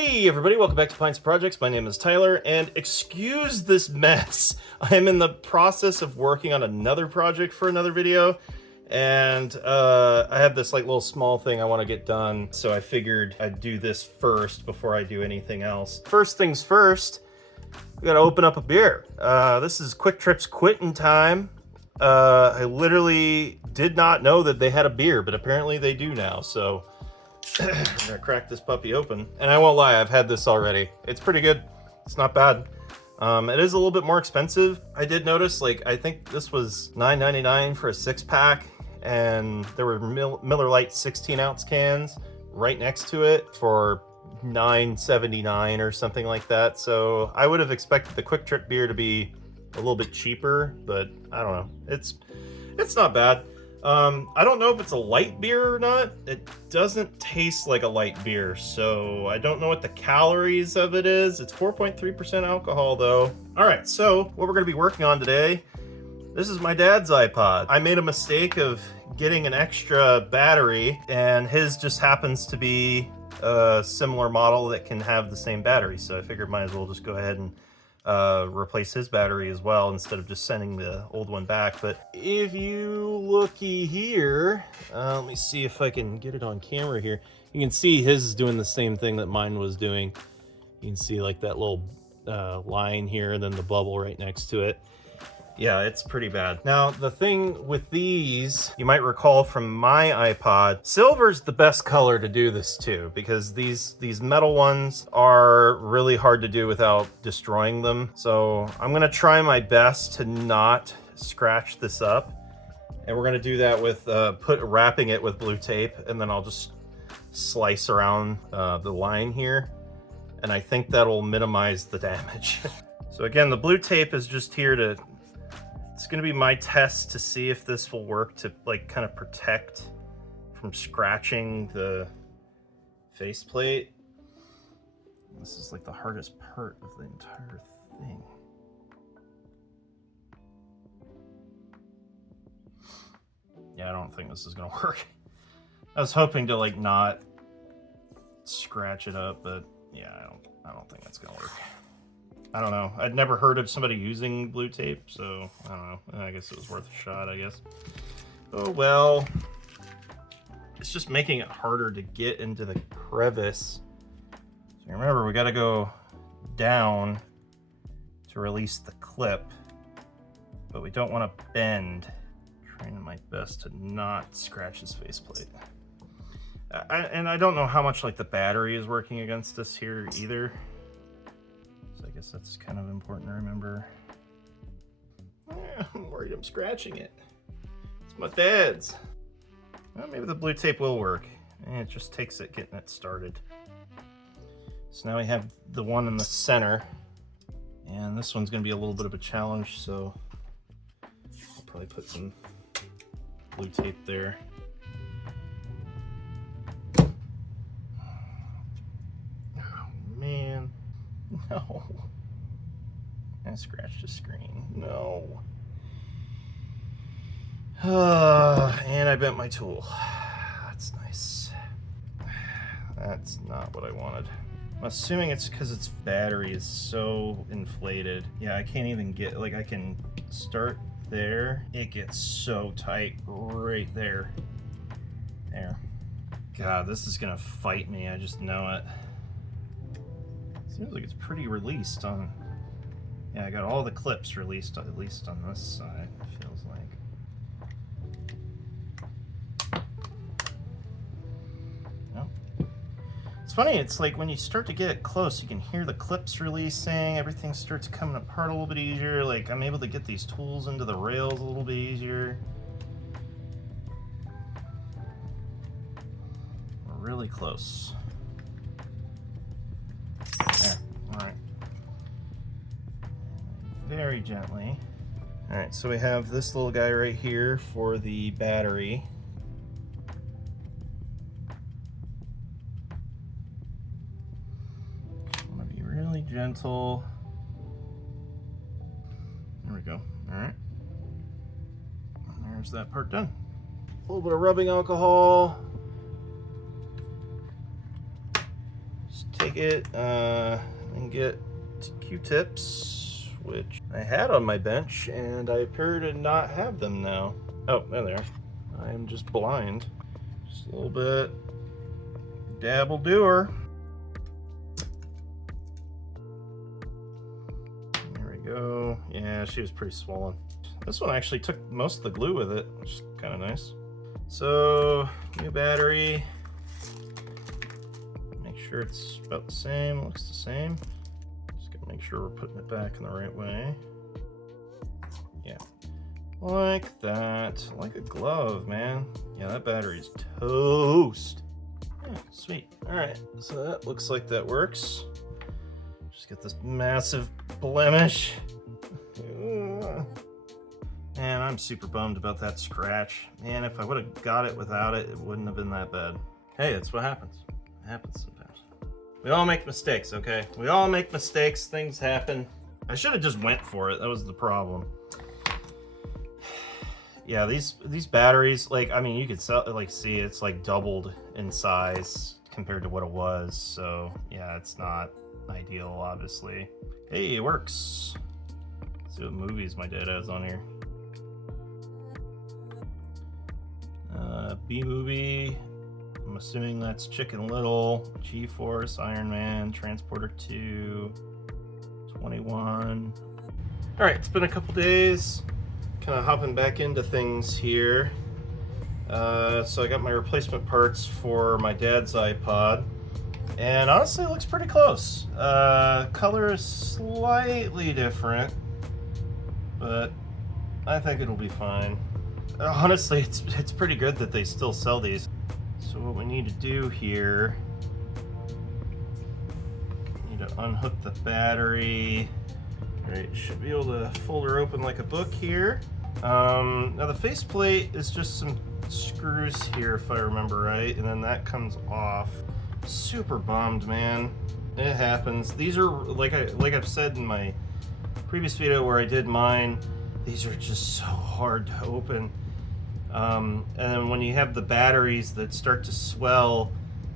Hey everybody, welcome back to Pints Projects. My name is Tyler, and excuse this mess. I am in the process of working on another project for another video, and I have this like little small thing I want to get done, so I figured I'd do this first before I do anything else. First things first, we gotta open up a beer. This is Quick Trip's quitting time. I literally did not know that they had a beer, but apparently they do now, so I'm gonna crack this puppy open. And I won't lie, I've had this already. It's pretty good. It's not bad. It is a little bit more expensive. I did notice, like, I think this was $9.99 for a 6-pack, and there were Miller Lite 16-ounce cans right next to it for $9.79 or something like that. So I would have expected the Quick Trip beer to be a little bit cheaper, but I don't know. It's not bad. I don't know if it's a light beer or not. It doesn't taste like a light beer, so I don't know what the calories of it is. It's 4.3% alcohol though. All right, so what we're gonna be working on today, this is my dad's iPod. I made a mistake of getting an extra battery, and his just happens to be a similar model that can have the same battery, so I figured might as well just go ahead and replace his battery as well instead of just sending the old one back. But if you looky here, let me see if I can get it on camera here. You can see his is doing the same thing that mine was doing. You can see like that little line here and then the bubble right next to it. Yeah, it's pretty bad. Now, the thing with these, you might recall from my iPod, silver's the best color to do this too, because these metal ones are really hard to do without destroying them. So I'm gonna try my best to not scratch this up. And we're gonna do that with wrapping it with blue tape, and then I'll just slice around the line here. And I think that'll minimize the damage. So again, the blue tape is just here to, it's gonna be my test to see if this will work to like kind of protect from scratching the faceplate. This is like the hardest part of the entire thing. Yeah, I don't think this is gonna work. I was hoping to like not scratch it up, but yeah, I don't think that's gonna work. I don't know. I'd never heard of somebody using blue tape, so I don't know. I guess it was worth a shot, I guess. Oh well. It's just making it harder to get into the crevice. So remember, we gotta go down to release the clip, but we don't want to bend. I'm trying my best to not scratch his faceplate. And I don't know how much like the battery is working against us here either. I guess that's kind of important to remember. I'm worried I'm scratching it. It's my dad's. Well, maybe the blue tape will work. It just takes it getting it started. So now we have the one in the center, and this one's going to be a little bit of a challenge, so I'll probably put some blue tape there. Oh man. No. I scratched the screen. No. And I bent my tool. That's nice. That's not what I wanted. I'm assuming it's because its battery is so inflated. Yeah, I can't even get, like, I can start there. It gets so tight right there. There. God, this is gonna fight me. I just know it. Seems like it's pretty released on, yeah, I got all the clips released, at least on this side, it feels like. No. It's funny, it's like when you start to get it close, you can hear the clips releasing, everything starts coming apart a little bit easier, like I'm able to get these tools into the rails a little bit easier. We're really close. Very gently. All right, so we have this little guy right here for the battery. I'm gonna be really gentle. There we go. All right. And there's that part done. A little bit of rubbing alcohol. Just take it and get Q-tips, which I had on my bench, and I appear to not have them now. Oh, there they are. I am just blind. Just a little bit. Dabble doer. There we go. Yeah, she was pretty swollen. This one actually took most of the glue with it, which is kind of nice. So, new battery. Make sure it's about the same, looks the same. Just gotta make sure we're putting it back in the right way. Yeah, like that. Like a glove, man. Yeah, that battery's toast. Yeah, sweet. All right, so that looks like that works. Just get this massive blemish. Man, I'm super bummed about that scratch. Man, if I would have got it without it, it wouldn't have been that bad. Hey, that's what happens. It happens sometimes. We all make mistakes, okay? We all make mistakes, things happen. I should have just went for it, that was the problem. Yeah, these batteries, like, I mean, you could see it's like doubled in size compared to what it was. So yeah, it's not ideal, obviously. Hey, it works. Let's see what movies my dad has on here. B-movie, I'm assuming that's Chicken Little, G-Force, Iron Man, Transporter 2, 21. All right, it's been a couple days, kind of hopping back into things here. So I got my replacement parts for my dad's iPod, and honestly it looks pretty close. Color is slightly different, but I think it'll be fine. Honestly, it's pretty good that they still sell these. So what we need to do here, we need to unhook the battery. All right, should be able to fold her open like a book here. Now the faceplate is just some screws here, if I remember right, and then that comes off. Super bummed, man. It happens. These are, like I've said in my previous video where I did mine, these are just so hard to open. And then when you have the batteries that start to swell,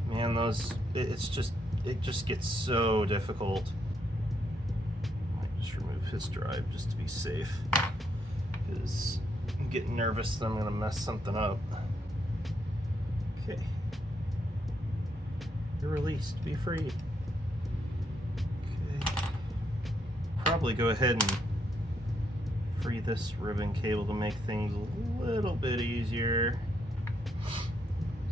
man, it just gets so difficult. I might just remove his drive just to be safe, because I'm getting nervous that I'm gonna mess something up. Okay. You're released, be free. Okay. Probably go ahead and free this ribbon cable to make things a little bit easier.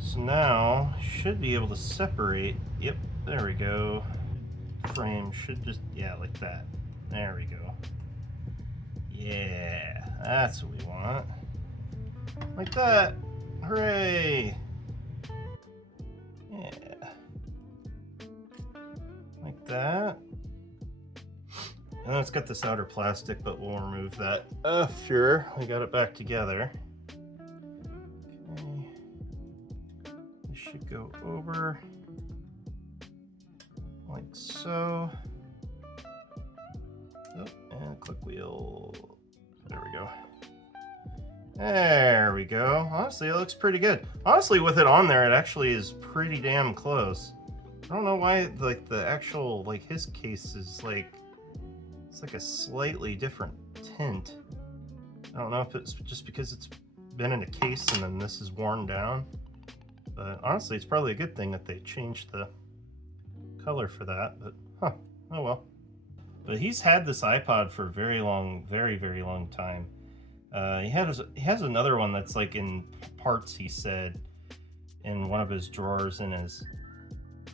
So now, should be able to separate. Yep, there we go. Frame should just, yeah, like that. There we go. Yeah, that's what we want. Like that. Hooray! Yeah. Like that. And then it's got this outer plastic, but we'll remove that after we got it back together. Okay. This should go over like so. Oh, and click wheel. There we go. There we go. Honestly, it looks pretty good. Honestly, with it on there, it actually is pretty damn close. I don't know why, like, the actual, like, his case is like, it's like a slightly different tint. I don't know if it's just because it's been in a case and then this is worn down. But honestly, it's probably a good thing that they changed the color for that. But, huh, oh well. But he's had this iPod for a very long, very, very long time. He has another one that's like in parts, he said, in one of his drawers in his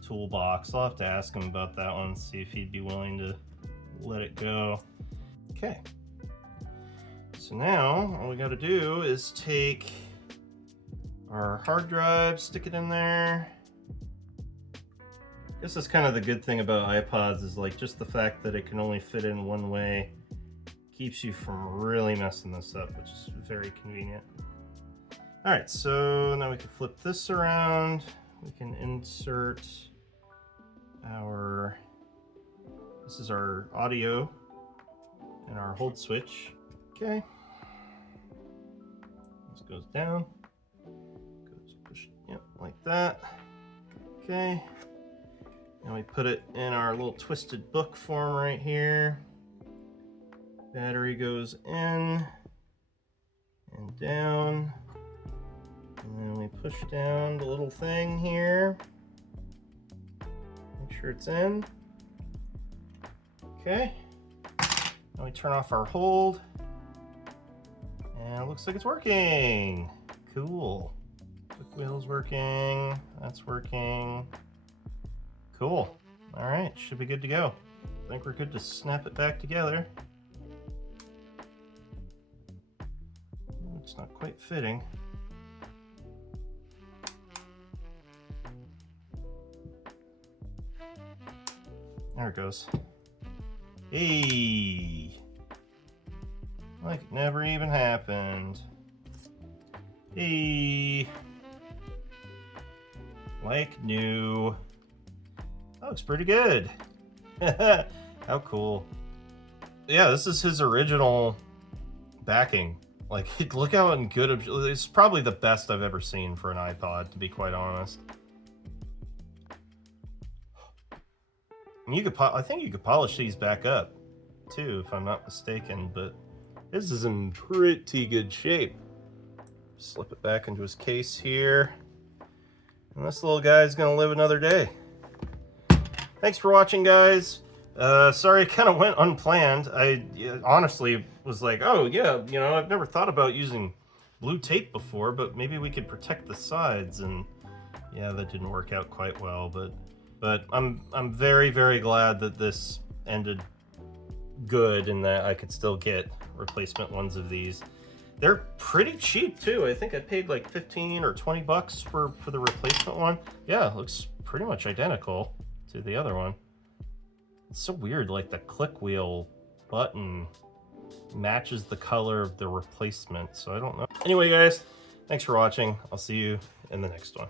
toolbox. I'll have to ask him about that one, see if he'd be willing to let it go. Okay. So now all we got to do is take our hard drive, stick it in there. I guess that's kind of the good thing about iPods, is like just the fact that it can only fit in one way keeps you from really messing this up, which is very convenient. All right, so now we can flip this around. We can insert this is our audio and our hold switch. Okay. This goes down, goes push, yep, like that. Okay. And we put it in our little twisted book form right here. Battery goes in and down. And then we push down the little thing here. Make sure it's in. Okay. Now we turn off our hold. And it looks like it's working. Cool. Quick wheel's working. That's working. Cool. All right, should be good to go. I think we're good to snap it back together. It's not quite fitting. There it goes. Hey! Like it never even happened. Hey! Like new. That looks pretty good. How cool. Yeah, this is his original backing. Like, look how good. It's probably the best I've ever seen for an iPod, to be quite honest. You could, I think you could polish these back up, too, if I'm not mistaken. But this is in pretty good shape. Slip it back into his case here, and this little guy's gonna live another day. Thanks for watching, guys. Sorry it kind of went unplanned. I honestly was like, oh yeah, you know, I've never thought about using blue tape before, but maybe we could protect the sides, and yeah, that didn't work out quite well, but I'm very, very glad that this ended good and that I could still get replacement ones of these. They're pretty cheap too. I think I paid like 15 or 20 bucks for the replacement one. Yeah, it looks pretty much identical to the other one. It's so weird, like the click wheel button matches the color of the replacement, so I don't know. Anyway, guys, thanks for watching. I'll see you in the next one.